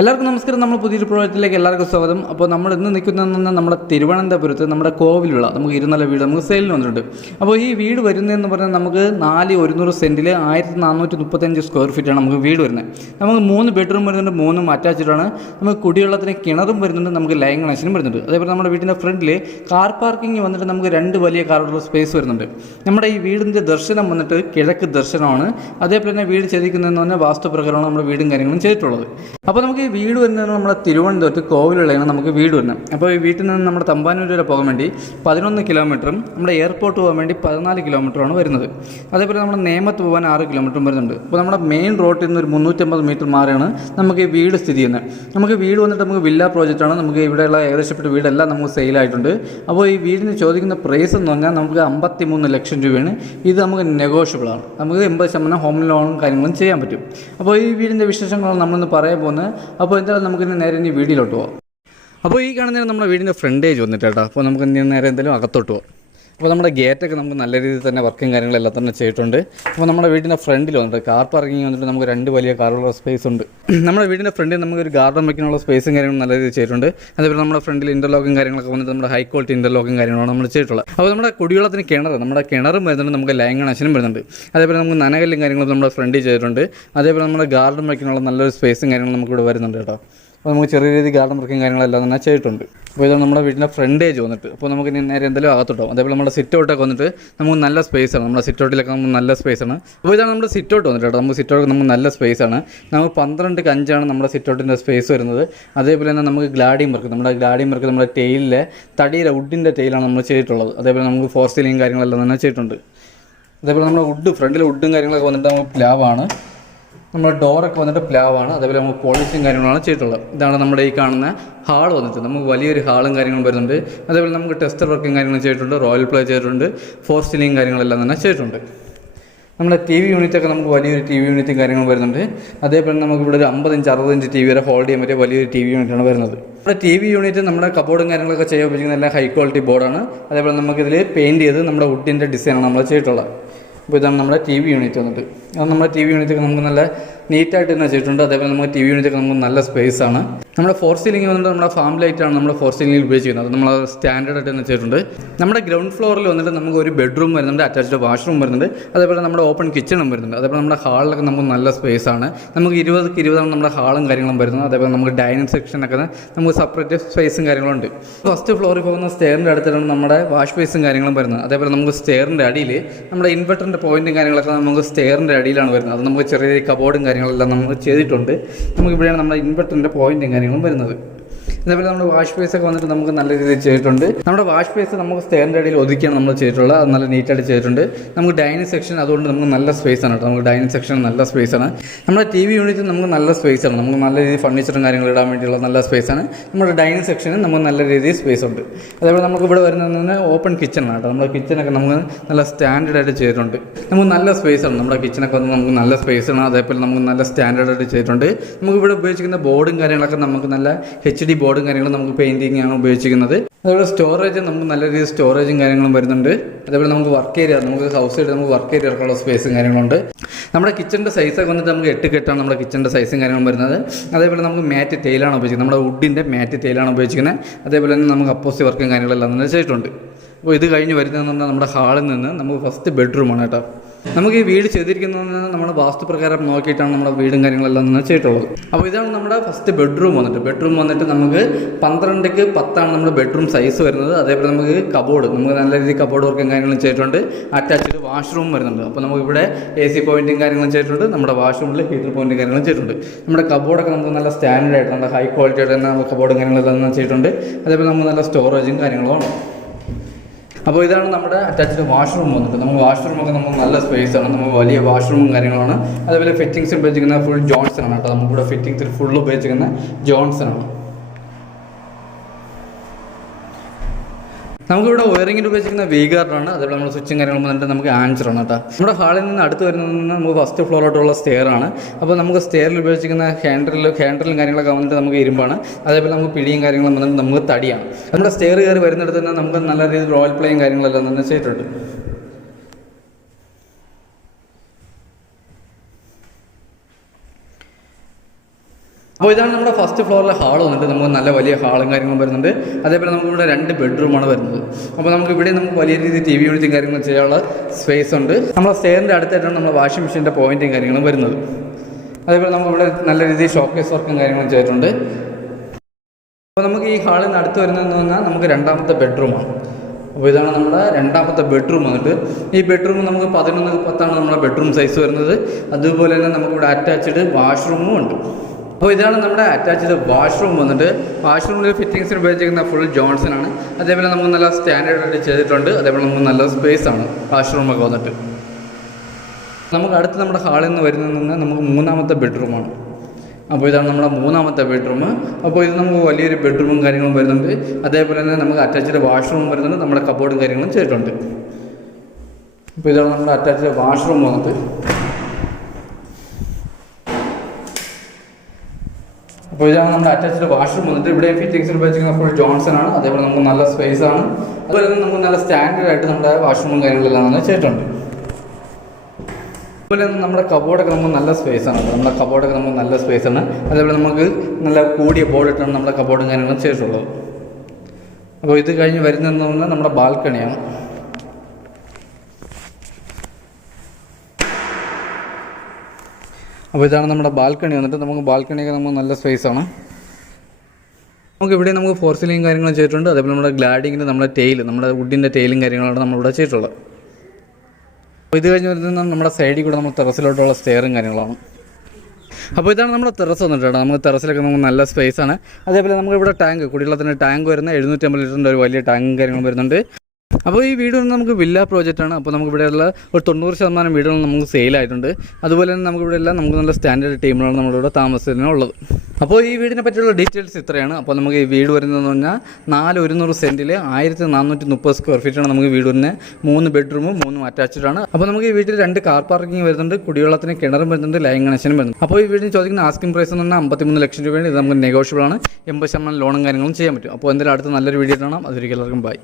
എല്ലാവർക്കും നമസ്കാരം. നമ്മൾ പുതിയൊരു പ്രോജക്റ്റിലേക്ക് എല്ലാവർക്കും സ്വാഗതം. അപ്പോൾ നമ്മൾ ഇന്ന് നിൽക്കുന്നതെന്ന് നമ്മുടെ തിരുവനന്തപുരത്ത് നമ്മുടെ കോവിലുള്ള നമുക്ക് ഇരുനില വീട് നമുക്ക് സെയിലിന് വന്നിട്ടുണ്ട്. അപ്പോൾ ഈ വീട് വരുന്നതെന്ന് പറഞ്ഞാൽ നമുക്ക് 100 സെൻറ്റിൽ 1435 സ്ക്വയർ ഫീറ്റാണ് നമുക്ക് വീട് വരുന്നത്. നമുക്ക് 3 ബെഡ്റൂം വരുന്നുണ്ട്, 3 അറ്റാച്ച്ഡാണ്. നമുക്ക് കുടിവെള്ളത്തിന് കിണറും വരുന്നുണ്ട്, നമുക്ക് ലൈൻ കണക്ഷനും വരുന്നുണ്ട്. അതേപോലെ നമ്മുടെ വീടിൻ്റെ ഫ്രണ്ടിൽ കാർ പാർക്കിംഗ് വന്നിട്ട് നമുക്ക് 2 വലിയ കാറുള്ള സ്പേസ് വരുന്നുണ്ട്. നമ്മുടെ ഈ വീടിൻ്റെ ദർശനം വന്നിട്ട് കിഴക്ക് ദർശനമാണ്. അതേപോലെ തന്നെ വീട് ചെയ്തിരിക്കുന്നതെന്ന് പറഞ്ഞാൽ വാസ്തുപ്രകാരമാണ് നമ്മുടെ വീടും കാര്യങ്ങളും ചെയ്തിട്ടുള്ളത്. അപ്പോൾ നമുക്ക് ഈ വീട് വരുന്നത് നമ്മുടെ തിരുവനന്തപുരത്ത് കോവിലുള്ളതാണ് നമുക്ക് വീട് വരുന്നത്. അപ്പോൾ ഈ വീട്ടിൽ നിന്ന് നമ്മുടെ തമ്പാനൂർ വരെ പോകാൻ വേണ്ടി 11 കിലോമീറ്ററും നമ്മുടെ എയർപോർട്ട് പോകാൻ വേണ്ടി 14 കിലോമീറ്ററാണ് വരുന്നത്. അതേപോലെ നമ്മുടെ നേമത്ത് പോകാൻ 6 കിലോമീറ്ററും വരുന്നുണ്ട്. അപ്പോൾ നമ്മുടെ മെയിൻ റോഡിൽ നിന്ന് ഒരു 350 മീറ്റർ മാറിയാണ് നമുക്ക് ഈ വീട് സ്ഥിതി ചെയ്യുന്നത്. നമുക്ക് വീട് വന്നിട്ട് നമുക്ക് വില്ല പ്രോജക്റ്റാണ്. നമുക്ക് ഇവിടെയുള്ള ഏകദേശപ്പെട്ട വീടെല്ലാം നമുക്ക് സെയിലായിട്ടുണ്ട്. അപ്പോൾ ഈ വീടിന് ചോദിക്കുന്ന പ്രൈസ് എന്ന് പറഞ്ഞാൽ നമുക്ക് 53 ലക്ഷം രൂപയാണ്. ഇത് നമുക്ക് നെഗോഷ്യബിളാണ്. നമുക്ക് 80% ഹോം ലോണും കാര്യങ്ങളും ചെയ്യാൻ പറ്റും. അപ്പോൾ ഈ വീടിൻ്റെ വിശേഷങ്ങളാണ് നമ്മളിന്ന് പറയാൻ പോകുന്നത്. അപ്പോൾ എന്തായാലും നമുക്കിനി നേരെ ഇനി വീഡിയോയിലോട്ട് പോകാം. അപ്പോൾ ഈ കാണുന്നതിന് നമ്മുടെ വീടിൻ്റെ ഫ്രണ്ടേജ് വന്നിട്ട് കേട്ടോ. അപ്പോൾ നമുക്ക് ഇനി നേരെ എന്തായാലും അകത്തോട്ട് പോകാം. അപ്പോൾ നമ്മുടെ ഗേറ്റൊക്കെ നമുക്ക് നല്ല രീതിയിൽ തന്നെ വർക്കും കാര്യങ്ങളെല്ലാം തന്നെ ചെയ്തിട്ടുണ്ട്. അപ്പോൾ നമ്മുടെ വീടിൻ്റെ ഫ്രണ്ടിൽ വന്നിട്ട് കാർ പാർക്കിംഗ് വന്നിട്ട് നമുക്ക് 2 വലിയ കാറുള്ള സ്പേസ് ഉണ്ട്. നമ്മുടെ വീടിൻ്റെ ഫ്രണ്ടിൽ നമുക്കൊരു ഗാർഡൻ വയ്ക്കാനുള്ള സ്പേസും കാര്യങ്ങളും നല്ല രീതിയിൽ ചെയ്തിട്ടുണ്ട്. അതേപോലെ നമ്മുടെ ഫ്രണ്ടിൽ ഇൻ്റർലോക്കും കാര്യങ്ങളൊക്കെ വന്നിട്ട് നമ്മുടെ ഹൈ ക്വാളിറ്റി ഇൻ്റർലോക്കും കാര്യങ്ങളാണ് നമ്മൾ ചെയ്തിട്ടുള്ളത്. അപ്പോൾ നമ്മുടെ കുടിവെള്ളത്തിന് നമ്മുടെ കിണറും വരുന്നുണ്ട്, നമുക്ക് ലൈൻ കണക്ഷനും വരുന്നുണ്ട്. അതേപോലെ നമുക്ക് നനകല്ലും കാര്യങ്ങളും നമ്മുടെ ഫ്രണ്ടിൽ ചെയ്തിട്ടുണ്ട്. അതേപോലെ നമ്മുടെ ഗാർഡൻ വയ്ക്കാനുള്ള നല്ലൊരു സ്പേസും കാര്യങ്ങളും നമുക്കിവിടെ വരുന്നുണ്ട് കേട്ടോ. അപ്പോൾ നമുക്ക് ചെറിയ രീതിയിൽ ഗാർഡൻ വർക്കും കാര്യങ്ങളെല്ലാം തന്നെ ചെയ്തിട്ടുണ്ട്. അപ്പോൾ ഇതാണ് നമ്മുടെ വീടിൻ്റെ ഫ്രണ്ടേജ് വന്നിട്ട്. അപ്പോൾ നമുക്ക് ഇനി നേരെ എന്തെങ്കിലും അകത്തോട്ടോ. അതേപോലെ നമ്മുടെ സിറ്റ് ഔട്ടൊക്കെ വന്നിട്ട് നമുക്ക് നല്ല സ്പേസാണ്. നമ്മുടെ സിറ്റ് ഔട്ടിലൊക്കെ നമുക്ക് നല്ല സ്പേസാണ്. അപ്പോൾ ഇതാണ് നമ്മുടെ സിറ്റ് ഔട്ട് വന്നിട്ട് കേട്ടോ. നമുക്ക് സിറ്റ് ഔട്ട് നമുക്ക് നല്ല സ്പേസാണ്. നമുക്ക് 12x5 നമ്മുടെ സിറ്റ് ഔട്ടിൻ്റെ സ്പേസ് വരുന്നത്. അതേപോലെ തന്നെ നമുക്ക് ഗ്ലാഡിയം വർക്ക് നമ്മുടെ ടെയിലിലെ തടിയുടെ വുഡിൻ്റെ ടെയിലാണ് നമ്മൾ ചെയ്തിട്ടുള്ളത്. അതേപോലെ നമുക്ക് ഫോർ സീലിംഗ് കാര്യങ്ങളെല്ലാം തന്നെ ചെയ്തിട്ടുണ്ട്. അതേപോലെ നമ്മുടെ ഫ്രണ്ടിലെ വുഡും കാര്യങ്ങളൊക്കെ വന്നിട്ട് നമുക്ക് പ്ലാവാണ്. നമ്മുടെ ഡോറൊക്കെ വന്നിട്ട് പ്ലാവാണ്. അതേപോലെ നമുക്ക് പോളിഷും കാര്യങ്ങളാണ് ചെയ്തിട്ടുള്ളത്. ഇതാണ് നമ്മുടെ ഈ കാണുന്ന ഹാൾ വന്നിട്ട് നമുക്ക് വലിയൊരു ഹാളും കാര്യങ്ങളും വരുന്നുണ്ട്. അതേപോലെ നമുക്ക് ടെസ്റ്റർ വർക്കും കാര്യങ്ങളും ചെയ്തിട്ടുണ്ട്, റോയൽ പ്ലേ ചെയ്തിട്ടുണ്ട്, ഫോർ സീലിംഗ് കാര്യങ്ങളെല്ലാം തന്നെ ചെയ്തിട്ടുണ്ട്. നമ്മുടെ TV യൂണിറ്റൊക്കെ നമുക്ക് വലിയൊരു TV യൂണിറ്റും കാര്യങ്ങളും വരുന്നുണ്ട്. അതേപോലെ നമുക്ക് ഇവിടെ ഒരു 50 ഇഞ്ച് 60 ഇഞ്ച് TV വരെ ഹോൾഡ് ചെയ്യാൻ പറ്റിയ വലിയൊരു TV യൂണിറ്റാണ് വരുന്നത്. നമ്മുടെ TV യൂണിറ്റ് നമ്മുടെ കബോർഡും കാര്യങ്ങളൊക്കെ ചെയ്യാൻ ഉപയോഗിക്കുന്ന എല്ലാം ഹൈ ക്വാളിറ്റി ബോർഡാണ്. അതേപോലെ നമുക്കിതിൽ പെയിൻറ്റ് ചെയ്ത് നമ്മുടെ വുഡിൻ്റെ ഡിസൈനാണ് നമ്മൾ ചെയ്തിട്ടുള്ളത്. അപ്പോൾ ഇതാണ് നമ്മുടെ TV യൂണിറ്റ് വന്നിട്ട്. അത് നമ്മുടെ TV യൂണിറ്റൊക്കെ നമുക്ക് നല്ല നീറ്റായിട്ട് തന്നെ ചെയ്തിട്ടുണ്ട്. അതേപോലെ നമുക്ക് TV യൂണിറ്റൊക്കെ നമുക്ക് നല്ല സ്പേസാണ്. നമ്മുടെ ഫോർ സീലിംഗ് വന്നിട്ട് നമ്മുടെ ഫാം ലൈറ്റാണ് നമ്മുടെ ഫോർ സീലിംഗിൽ ഉപയോഗിച്ചിരിക്കുന്നത്. അത് നമ്മൾ സ്റ്റാൻഡേർഡായിട്ട് തന്നെ ചെയ്തിട്ടുണ്ട്. നമ്മുടെ ഗ്രൗണ്ട് ഫ്ലോറിൽ വന്നിട്ട് നമുക്ക് ഒരു ബെഡ്റൂം വരുന്നുണ്ട്, അറ്റാച്ച്ഡ് വാഷ്റൂം വരുന്നുണ്ട്. അതേപോലെ നമ്മുടെ ഓപ്പൺ കിച്ചണും വരുന്നുണ്ട്. അതേപോലെ നമ്മുടെ ഹാളിലൊക്കെ നമുക്ക് നല്ല സ്പേസാണ്. നമുക്ക് 20x20 നമ്മുടെ ഹാളും കാര്യങ്ങളും വരുന്നത്. അതേപോലെ നമുക്ക് ഡൈനിങ് സെക്ഷനൊക്കെ നമുക്ക് സെപ്പറേറ്റ് സ്പേസും കാര്യങ്ങളും ഉണ്ട്. ഫസ്റ്റ് ഫ്ലോറിൽ പോകുന്ന സ്റ്റെയറിൻ്റെ അടുത്താണ് നമ്മുടെ വാഷ് ബേസും കാര്യങ്ങളും വരുന്നത്. അതേപോലെ നമുക്ക് സ്റ്റെയറിൻ്റെ അടിയിൽ നമ്മുടെ ഇൻവെർട്ടറിൻ്റെ പോയിൻറ്റും കാര്യങ്ങളൊക്കെ നമുക്ക് സ്റ്റെയറിൻ്റെ അടിയിലാണ് വരുന്നത്. അത് നമുക്ക് ചെറിയ കബോർഡും കാര്യങ്ങളെല്ലാം നമ്മൾ ചെയ്തിട്ടുണ്ട്. നമുക്ക് ഇവിടെയാണ് നമ്മുടെ ഇൻവെർട്ടറിൻ്റെ പോയിൻറ്റും കാര്യങ്ങളും വരുന്നത്. അതേപോലെ നമ്മുടെ വാഷ് ബേസൊക്കെ വന്നിട്ട് നമുക്ക് നല്ല രീതിയിൽ ചെയ്തിട്ടുണ്ട്. നമ്മുടെ വാഷ് ബേസ് നമുക്ക് സ്റ്റെയറിൻ്റെ അടിയിൽ ഒതുക്കിയാണ് നമ്മൾ ചെയ്തിട്ടുള്ളത്. അത് നല്ല നീറ്റായിട്ട് ചെയ്തിട്ടുണ്ട്. നമുക്ക് ഡൈനിങ് സെക്ഷൻ അതുകൊണ്ട് നമുക്ക് നല്ല സ്പേസാണ് കേട്ടോ. നമുക്ക് ഡൈനിങ് സെക്ഷൻ നല്ല സ്പേസാണ്. നമ്മുടെ TV യൂണിറ്റ് നമുക്ക് നല്ല സ്പേസാണ്. നമുക്ക് നല്ല രീതിയിൽ ഫർണിച്ചറും കാര്യങ്ങളും ഇടാൻ വേണ്ടിയുള്ള നല്ല സ്പേസാണ്. നമ്മുടെ ഡൈനിങ് സെക്ഷന് നമുക്ക് നല്ല രീതിയിൽ സ്പേസ് ഉണ്ട്. അതേപോലെ നമുക്ക് ഇവിടെ വരുന്നത് ഓപ്പൺ കിച്ചണാണ് കേട്ടോ. നമ്മുടെ കിച്ചണൊക്കെ നമുക്ക് നല്ല സ്റ്റാൻഡേർഡായിട്ട് ചെയ്തിട്ടുണ്ട്. നമുക്ക് നല്ല സ്പേസാണ്. നമ്മുടെ കിച്ചണൊക്കെ വന്ന് നമുക്ക് നല്ല സ്പേസാണ്. അതേപോലെ നമുക്ക് നല്ല സ്റ്റാൻഡേർഡായിട്ട് ചെയ്തിട്ടുണ്ട്. നമുക്ക് ഇവിടെ ഉപയോഗിച്ചിരിക്കുന്ന ബോർഡും കാര്യങ്ങളൊക്കെ നമുക്ക് നല്ല HD ബോർഡും കാര്യങ്ങളും നമുക്ക് പെയിൻറ്റിങ് ആണ് ഉപയോഗിച്ചിരിക്കുന്നത്. അതേപോലെ സ്റ്റോറേജ് നമുക്ക് നല്ല രീതിയിൽ സ്റ്റോറേജും കാര്യങ്ങളും വരുന്നുണ്ട്. അതേപോലെ നമുക്ക് വർക്ക് ഏരിയ നമുക്ക് ഹൗസ് സൈഡ് നമുക്ക് വർക്ക് ഏരിയ ഇറക്കാനുള്ള സ്പേസും കാര്യങ്ങളുണ്ട്. നമ്മുടെ കിച്ചൻ്റെ സൈസൊക്കെ വന്നിട്ട് നമുക്ക് 8 കെട്ടാണ് നമ്മുടെ കിച്ചൻ്റെ സൈസും കാര്യങ്ങളും വരുന്നത്. അതേപോലെ നമുക്ക് മാറ്റ് ടൈലാണ് ഉപയോഗിക്കുന്നത്. നമ്മുടെ വുഡിൻ്റെ മാറ്റ് ടൈലാണ് ഉപയോഗിക്കുന്നത്. അതേപോലെ തന്നെ നമുക്ക് അപ്പോസി വർക്കും കാര്യങ്ങളെല്ലാം തന്നെ ചെയ്തിട്ടുണ്ട്. അപ്പോൾ ഇത് കഴിഞ്ഞ് വരുന്നതെന്ന് പറഞ്ഞാൽ നമ്മുടെ ഹാളിൽ നിന്ന് നമുക്ക് ഫസ്റ്റ് ബെഡ്റൂമാണ് കേട്ടോ. നമുക്ക് ഈ വീട് ചെയ്തിരിക്കുന്നത് നമ്മുടെ വാസ്തുപ്രകാരം നോക്കിയിട്ടാണ് നമ്മുടെ വീടും കാര്യങ്ങളെല്ലാം തന്നെ ചെയ്തിട്ടുള്ളത്. അപ്പോൾ ഇതാണ് നമ്മുടെ ഫസ്റ്റ് ബെഡ്റൂം വന്നിട്ട് നമുക്ക് 12x10 നമ്മുടെ ബെഡ്റൂം സൈസ് വരുന്നത്. അതേപോലെ നമുക്ക് കബോർഡ് നമുക്ക് നല്ല രീതിയിൽ കബോർഡ് വർക്കും കാര്യങ്ങളും ചെയ്തിട്ടുണ്ട്. അറ്റാച്ച്ഡ് വാഷ്റൂം വരുന്നുണ്ട്. അപ്പോൾ നമുക്ക് ഇവിടെ AC പോയിൻറ്റും കാര്യങ്ങളും ചെയ്തിട്ടുണ്ട്. നമ്മുടെ വാഷ്റൂമിൽ ഹീറ്റർ പോയിൻറ്റും കാര്യങ്ങളും ചെയ്തിട്ടുണ്ട്. നമ്മുടെ കബോർഡൊക്കെ നമുക്ക് നല്ല സ്റ്റാൻഡേർഡ് ആയിട്ട് നല്ല ഹൈ ക്വാളിറ്റി ആയിട്ട് തന്നെ കബോർഡും കാര്യങ്ങളെല്ലാം ചെയ്തിട്ടുണ്ട്. അതേപോലെ നമുക്ക് നല്ല സ്റ്റോറേജും കാര്യങ്ങളുമാണ്. അപ്പോൾ ഇതാണ് നമ്മുടെ അറ്റാച്ച്ഡ് വാഷ്റൂം വന്നിട്ട്. നമുക്ക് വാഷ്റൂമൊക്കെ നമുക്ക് നല്ല സ്പേസാണ്. നമുക്ക് വലിയ വാഷ്റൂമും കാര്യങ്ങളാണ്. അതേപോലെ ഫിറ്റിങ്സ് ഉപയോഗിച്ചിരിക്കുന്ന ഫുൾ ജോൺസൺ ആണ് കേട്ടോ. നമുക്കിവിടെ ഫിറ്റിങ്സിൽ ഫുൾ ഉപയോഗിച്ചിരിക്കുന്ന ജോൺസൺ ആണ്. നമുക്കിവിടെ വയറിങ്ങിൽ ഉപയോഗിച്ചിരിക്കുന്ന V-ഗാർഡാണ്. അതേപോലെ നമ്മുടെ സ്വിച്ചും കാര്യങ്ങളും വന്നിട്ട് നമുക്ക് ആൻസറാണ് കേട്ടോ. നമ്മുടെ ഹാളിൽ നിന്ന് അടുത്ത് വരുന്നത് നമുക്ക് ഫസ്റ്റ് ഫ്ലോറിലോട്ടുള്ള സ്റ്റെയറാണ്. അപ്പോൾ നമുക്ക് സ്റ്റെയറിൽ ഉപയോഗിച്ചിരിക്കുന്ന ഹാൻഡിലും കാര്യങ്ങളൊക്കെ വന്നിട്ട് നമുക്ക് ഇരുമ്പാണ്. അതേപോലെ നമുക്ക് പിടിയും കാര്യങ്ങളും വന്നിട്ട് നമുക്ക് തടിയാണ്. നമ്മുടെ സ്റ്റെയർ കയറി വരുന്നിടത്ത് തന്നെ നമുക്ക് നല്ല രീതിയിൽ റോയൽ പ്ലേയും കാര്യങ്ങളെല്ലാം തന്നെ ചെയ്തിട്ടുണ്ട്. അപ്പോൾ ഇതാണ് നമ്മുടെ ഫസ്റ്റ് ഫ്ലോറിലെ ഹാൾ വന്നിട്ട് നമുക്ക് നല്ല വലിയ ഹാളും കാര്യങ്ങളും വരുന്നുണ്ട്. അതേപോലെ നമുക്കിവിടെ 2 ബെഡ്റൂമാണ് വരുന്നത്. അപ്പോൾ നമുക്ക് ഇവിടെ നമുക്ക് വലിയ രീതിയിൽ TV യൂണിറ്റും കാര്യങ്ങളും ചെയ്യാനുള്ള സ്പേസ് ഉണ്ട്. നമ്മളെ സ്റ്റെയറിൻ്റെ അടുത്തായിട്ടാണ് നമ്മുടെ വാഷിംഗ് മെഷീൻ്റെ പോയിൻറ്റും കാര്യങ്ങളും വരുന്നത്. അതേപോലെ നമുക്കിവിടെ നല്ല രീതിയിൽ ഷോക്കേസ് വർക്കും കാര്യങ്ങളും ചെയ്തിട്ടുണ്ട്. അപ്പോൾ നമുക്ക് ഈ ഹാളിൽ നിന്ന് അടുത്ത് വരുന്നതെന്ന് പറഞ്ഞാൽ നമുക്ക് 2ാമത്തെ ബെഡ്റൂമാണ്. അപ്പോൾ ഇതാണ് നമ്മുടെ 2ാമത്തെ ബെഡ്റൂം വന്നിട്ട്. ഈ ബെഡ്റൂം നമുക്ക് 11x10 നമ്മുടെ ബെഡ്റൂം സൈസ് വരുന്നത്. അതുപോലെ തന്നെ നമുക്കിവിടെ അറ്റാച്ച്ഡ് വാഷ്റൂമും ഉണ്ട്. അപ്പോൾ ഇതാണ് നമ്മുടെ അറ്റാച്ച്ഡ് വാഷ്റൂം വന്നിട്ട്. വാഷ്റൂമിൽ ഫിറ്റിങ്സിന് ഉപയോഗിച്ചിരിക്കുന്ന ഫുൾ ജോൺസൺ ആണ്. അതേപോലെ നമുക്ക് നല്ല സ്റ്റാൻഡേർഡായിട്ട് ചെയ്തിട്ടുണ്ട്. അതേപോലെ നമുക്ക് നല്ല സ്പേസ് ആണ് വാഷ്റൂമൊക്കെ വന്നിട്ട്. നമുക്ക് അടുത്ത് നമ്മുടെ ഹാളിൽ നിന്ന് വരുന്നതെന്ന് നമുക്ക് 3ാമത്തെ ബെഡ്റൂമാണ്. അപ്പോൾ ഇതാണ് നമ്മുടെ 3ാമത്തെ ബെഡ്റൂം. അപ്പോൾ ഇത് നമുക്ക് വലിയൊരു ബെഡ്റൂമും കാര്യങ്ങളും വരുന്നുണ്ട്. അതേപോലെ തന്നെ നമുക്ക് അറ്റാച്ച്ഡ് വാഷ്റൂം വരുന്നുണ്ട്. നമ്മുടെ കബോർഡും കാര്യങ്ങളും ചെയ്തിട്ടുണ്ട്. അപ്പോൾ ഇതാണ് നമ്മുടെ അറ്റാച്ച്ഡ് വാഷ്റൂം വന്നിട്ട്. അപ്പോൾ ഇതാണ് നമ്മുടെ അറ്റാച്ച്ഡ് വാഷ്റൂം വന്നിട്ട്. ഇവിടെ ഫിറ്റിങ്സിൽ ഉപയോഗിച്ചിരിക്കുന്ന ഫുൾ ജോൺസൺ ആണ്. അതേപോലെ നമുക്ക് നല്ല സ്പേസ് ആണ്. അതുപോലെ തന്നെ നമുക്ക് നല്ല സ്റ്റാൻഡേർഡായിട്ട് നമ്മുടെ വാഷ്റൂമും കാര്യങ്ങളെല്ലാം തന്നെ ചെയ്തിട്ടുണ്ട്. അതുപോലെ തന്നെ നമ്മുടെ കബോർഡൊക്കെ നമുക്ക് നല്ല സ്പേസാണ്. നമ്മുടെ കബോർഡൊക്കെ നമുക്ക് നല്ല സ്പേസാണ്. അതേപോലെ നമുക്ക് നല്ല കൂടിയ ബോർഡിട്ടാണ് നമ്മുടെ കബോർഡും കാര്യങ്ങളും ചെയ്തിട്ടുള്ളത്. അപ്പോൾ ഇത് കഴിഞ്ഞ് വരുന്നതെന്ന് പറഞ്ഞാൽ നമ്മുടെ ബാൽക്കണിയാണ്. അപ്പോൾ ഇതാണ് നമ്മുടെ ബാൽക്കണി വന്നിട്ട്. നമുക്ക് ബാൽക്കണിയൊക്കെ നമുക്ക് നല്ല സ്പേസാണ്. നമുക്ക് ഇവിടെ നമുക്ക് ഫോർ സീലിംഗ് കാര്യങ്ങളും ചെയ്തിട്ടുണ്ട്. അതേപോലെ നമ്മുടെ ഗ്ലാഡിങ്ങിന് നമ്മുടെ നമ്മുടെ വുഡിൻ്റെ ടെയിലും കാര്യങ്ങളാണ് നമ്മളിവിടെ ചെയ്തിട്ടുള്ളത്. അപ്പോൾ ഇത് കഴിഞ്ഞ് വരുന്നത് നമ്മുടെ സൈഡിൽ കൂടെ നമ്മൾ ടെറസിലോട്ടുള്ള സ്റ്റെയറും കാര്യങ്ങളാണ്. അപ്പോൾ ഇതാണ് നമ്മുടെ ടെറസ് വന്നിട്ട്. നമുക്ക് ടെറസിലൊക്കെ നമുക്ക് നല്ല സ്പേസാണ്. അതേപോലെ നമുക്കിവിടെ ടാങ്ക് കുടിവെള്ളത്തിൻ്റെ ടാങ്ക് വരുന്ന 750 ലിറ്ററിൻ്റെ ഒരു വലിയ ടാങ്കും കാര്യങ്ങളും വരുന്നുണ്ട്. അപ്പോൾ ഈ വീട് നമുക്ക് വില്ല പ്രോജക്റ്റാണ്. അപ്പോൾ നമുക്ക് ഇവിടെയുള്ള ഒരു 90% വീടുകൾ നമുക്ക് സെയിലായിട്ടുണ്ട്. അതുപോലെ തന്നെ നമുക്കിവിടെ എല്ലാം നമുക്ക് നല്ല സ്റ്റാൻഡേർഡ് ടീമുകളാണ് നമ്മളിവിടെ താമസത്തിനുള്ളത്. അപ്പോൾ ഈ വീടിനെ പറ്റിയുള്ള ഡീറ്റെയിൽസ് ഇത്രയാണ്. അപ്പോൾ നമുക്ക് ഈ വീട് വരുന്നതെന്ന് പറഞ്ഞാൽ 4 സെൻറ്റിൽ 1430 സ്ക്വയർ ഫീറ്റാണ് നമുക്ക് വീട് വരുന്നത്. 3 ബെഡ്റൂമും 3 അറ്റാച്ച്ഡ് ആണ്. അപ്പോൾ നമുക്ക് ഈ വീട്ടിൽ 2 കാർ പാർക്കിംഗ് വരുന്നുണ്ട്. കുടിവെള്ളത്തിന് കിണറും വരുന്നുണ്ട്. ലൈൻ കണക്ഷനും വരുന്നുണ്ട്. അപ്പോൾ ഈ വീടിന് ചോദിക്കുന്ന ആസ്കിംഗ് പ്രൈസ് എന്ന് പറഞ്ഞാൽ 53 ലക്ഷം രൂപയാണ്. ഇത് നമുക്ക് നെഗോഷ്യബിൾ ആണ്. 80% ലോണും കാര്യങ്ങളും ചെയ്യാൻ പറ്റും. അപ്പോൾ എന്തായാലും അടുത്ത നല്ലൊരു വീഡിയോ കാണാം. അതൊരിക്കലും എല്ലാവർക്കും ബൈ.